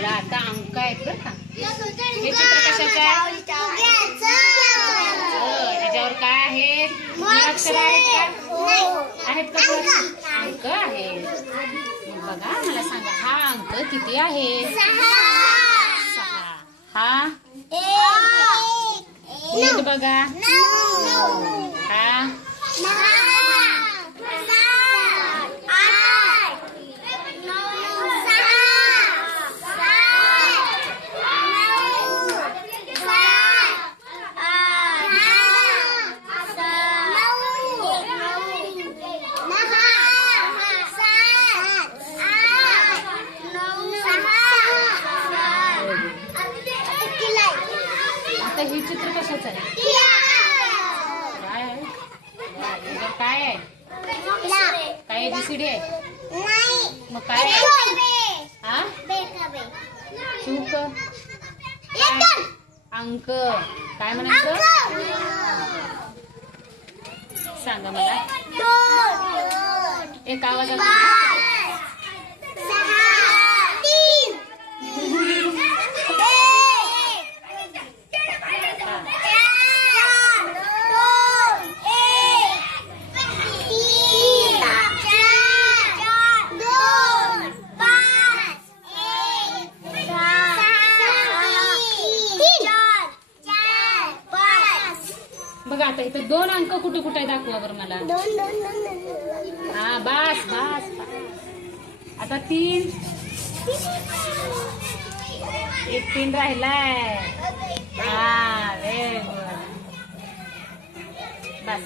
आपल्याला आता अंक आहेत बरं का. हे चित्र कशाचं आहे? याच्यावर काय आहेत? अक्षर आहेत का? आहेत का? अंक आहेत. बघा मला सांगा, हा अंक किती आहे? 6. हा नीट बघा. हा हे चित्र कशाचं आहे? काय आहे? काय आहे? काय ABCD आहे? मग काय? हा चूक अंक काय म्हणायचं? सांगा मला एक आवाजात. बघा आता इथं 2 अंक कुठे कुठे दाखवा बरं मला. हा बस बस. आता 3 एक 3 राहिलाय. हा व्हेरी गुड. बस.